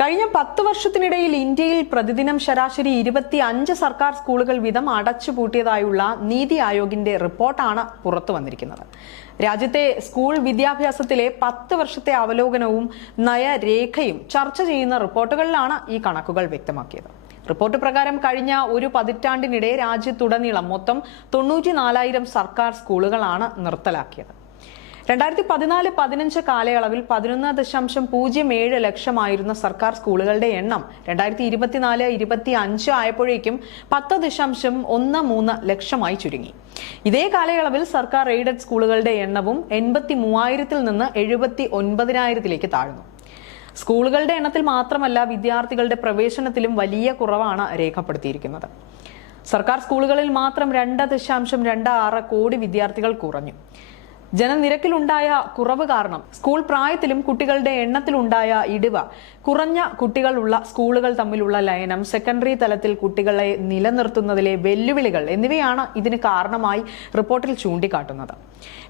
കഴിഞ്ഞ 10 വർഷത്തിനിടയിൽ ഇന്ത്യയിൽ പ്രതിദിനം ശരാശരി 25 സർക്കാർ സ്കൂളുകൾ വീതം അടച്ചുപൂട്ടിയതായുള്ള നീതി ആയോഗിന്റെ റിപ്പോർട്ടാണ് പുറത്തു വന്നിരിക്കുന്നത്. രാജ്യത്തെ സ്കൂൾ വിദ്യാഭ്യാസത്തിലെ 10 വർഷത്തെ അവലോകനവും നയരേഖയും ചർച്ച ചെയ്യുന്ന റിപ്പോർട്ടുകളിലാണ് ഈ കണക്കുകൾ വ്യക്തമാക്കിയത്. റിപ്പോർട്ട് പ്രകാരം കഴിഞ്ഞ ഒരു പതിറ്റാണ്ടിനിടെ രാജ്യത്തുടനീളം മൊത്തം 94,000 സർക്കാർ സ്കൂളുകളാണ് നിർത്തലാക്കിയത്. 2014-15 കാലയളവിൽ 11.07 ലക്ഷമായിരുന്ന സർക്കാർ സ്കൂളുകളുടെ എണ്ണം 2024-25 ആയപ്പോഴേക്കും 10.13 ലക്ഷമായി ചുരുങ്ങി. ഇതേ കാലയളവിൽ സർക്കാർ എയ്ഡഡ് സ്കൂളുകളുടെ എണ്ണവും 83,000-ൽ നിന്ന് 79,000-ലേക്ക് താഴ്ന്നു. സ്കൂളുകളുടെ എണ്ണത്തിൽ മാത്രമല്ല, വിദ്യാർത്ഥികളുടെ പ്രവേശനത്തിലും വലിയ കുറവാണ് രേഖപ്പെടുത്തിയിരിക്കുന്നത്. സർക്കാർ സ്കൂളുകളിൽ മാത്രം 2.26 കോടി വിദ്യാർത്ഥികൾ കുറഞ്ഞു. ജനനിരക്കിലുണ്ടായ കുറവ് കാരണം സ്കൂൾ പ്രായത്തിലും കുട്ടികളുടെ എണ്ണത്തിലുണ്ടായ ഇടിവ്, കുറഞ്ഞ കുട്ടികളുള്ള സ്കൂളുകൾ തമ്മിലുള്ള ലയനം, സെക്കൻഡറി തലത്തിൽ കുട്ടികളെ നിലനിർത്തുന്നതിലെ വെല്ലുവിളികൾ എന്നിവയാണ് ഇതിന് കാരണമായി റിപ്പോർട്ടിൽ ചൂണ്ടിക്കാട്ടുന്നത്.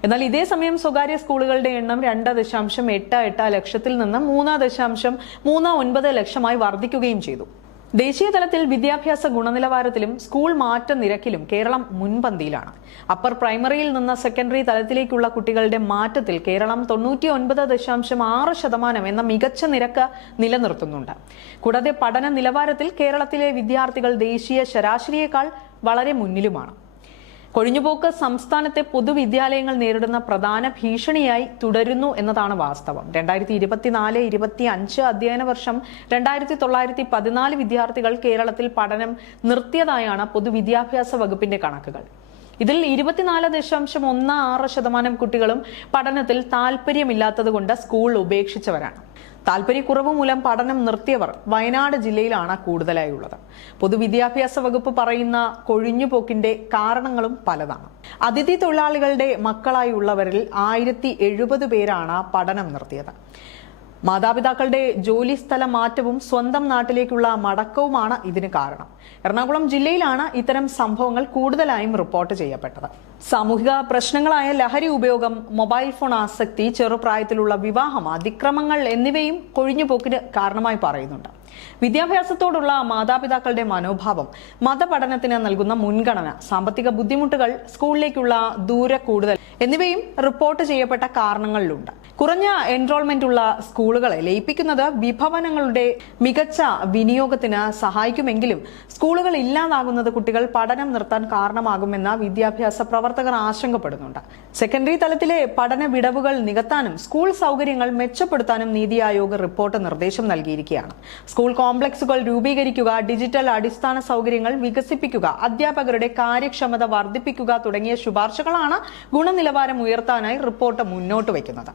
എന്നാൽ ഇതേസമയം സ്വകാര്യ സ്കൂളുകളുടെ എണ്ണം 2.88 ലക്ഷത്തിൽ നിന്ന് 3.39 ലക്ഷമായി വർദ്ധിക്കുകയും ചെയ്തു. ദേശീയ തലത്തിൽ വിദ്യാഭ്യാസ ഗുണനിലവാരത്തിലും സ്കൂൾ മാറ്റ നിരക്കിലും കേരളം മുൻപന്തിയിലാണ്. അപ്പർ പ്രൈമറിയിൽ നിന്ന് സെക്കൻഡറി തലത്തിലേക്കുള്ള കുട്ടികളുടെ മാറ്റത്തിൽ കേരളം 99.6% എന്ന മികച്ച നിരക്ക് നിലനിർത്തുന്നുണ്ട്. കൂടാതെ പഠന നിലവാരത്തിൽ കേരളത്തിലെ വിദ്യാർത്ഥികൾ ദേശീയ ശരാശരിയേക്കാൾ വളരെ മുന്നിലുമാണ്. കൊഴിഞ്ഞുപോക്ക് സംസ്ഥാനത്തെ പൊതുവിദ്യാലയങ്ങൾ നേരിടുന്ന പ്രധാന ഭീഷണിയായി തുടരുന്നു എന്നതാണ് വാസ്തവം. 2024-25 അധ്യയന വർഷം 2,914 വിദ്യാർത്ഥികൾ കേരളത്തിൽ പഠനം നിർത്തിയതായാണ് പൊതുവിദ്യാഭ്യാസ വകുപ്പിന്റെ കണക്കുകൾ. ഇതിൽ 24.16% കുട്ടികളും പഠനത്തിൽ താല്പര്യമില്ലാത്തതുകൊണ്ട് സ്കൂൾ ഉപേക്ഷിച്ചവരാണ്. താല്പര്യക്കുറവ് മൂലം പഠനം നിർത്തിയവർ വയനാട് ജില്ലയിലാണ് കൂടുതലായി ഉള്ളത്. പൊതുവിദ്യാഭ്യാസ വകുപ്പ് പറയുന്ന കൊഴിഞ്ഞുപോക്കിന്റെ കാരണങ്ങളും പലതാണ്. അതിഥി തൊഴിലാളികളുടെ മക്കളായുള്ളവരിൽ 1,070 പേരാണ് പഠനം നിർത്തിയത്. മാതാപിതാക്കളുടെ ജോലി സ്ഥല മാറ്റവും സ്വന്തം നാട്ടിലേക്കുള്ള മടക്കവുമാണ് ഇതിന് കാരണം. എറണാകുളം ജില്ലയിലാണ് ഇത്തരം സംഭവങ്ങൾ കൂടുതലായും റിപ്പോർട്ട് ചെയ്യപ്പെട്ടത്. സാമൂഹിക പ്രശ്നങ്ങളായ ലഹരി ഉപയോഗം, മൊബൈൽ ഫോൺ ആസക്തി, ചെറുപ്രായത്തിലുള്ള വിവാഹം, അതിക്രമങ്ങൾ എന്നിവയും കൊഴിഞ്ഞുപോക്കിന് കാരണമായി പറയുന്നുണ്ട്. വിദ്യാഭ്യാസത്തോടുള്ള മാതാപിതാക്കളുടെ മനോഭാവം, മതപഠനത്തിന് നൽകുന്ന മുൻഗണന, സാമ്പത്തിക ബുദ്ധിമുട്ടുകൾ, സ്കൂളിലേക്കുള്ള ദൂര കൂടുതൽ എന്നിവയും റിപ്പോർട്ട് ചെയ്യപ്പെട്ട കാരണങ്ങളിലുണ്ട്. കുറഞ്ഞ എൻറോൾമെന്റ് ഉള്ള സ്കൂളുകളെ ലയിപ്പിക്കുന്നത് വിഭവനങ്ങളുടെ മികച്ച വിനിയോഗത്തിന് സഹായിക്കുമെങ്കിലും സ്കൂളുകൾ ഇല്ലാതാകുന്നത് കുട്ടികൾ പഠനം നിർത്താൻ കാരണമാകുമെന്ന് വിദ്യാഭ്യാസ പ്രവർത്തകർ ആശങ്കപ്പെടുന്നുണ്ട്. സെക്കൻഡറി തലത്തിലെ പഠന വിടവുകൾ നികത്താനും സ്കൂൾ സൗകര്യങ്ങൾ മെച്ചപ്പെടുത്താനും നീതി ആയോഗ് റിപ്പോർട്ട് നിർദ്ദേശം നൽകിയിരിക്കുകയാണ്. സ്കൂൾ കോംപ്ലക്സുകൾ രൂപീകരിക്കുക, ഡിജിറ്റൽ അടിസ്ഥാന സൗകര്യങ്ങൾ വികസിപ്പിക്കുക, അധ്യാപകരുടെ കാര്യക്ഷമത വർദ്ധിപ്പിക്കുക തുടങ്ങിയ ശുപാർശകളാണ് ഗുണനിലവാരം ഉയർത്താനായി റിപ്പോർട്ട് മുന്നോട്ട് വയ്ക്കുന്നത്.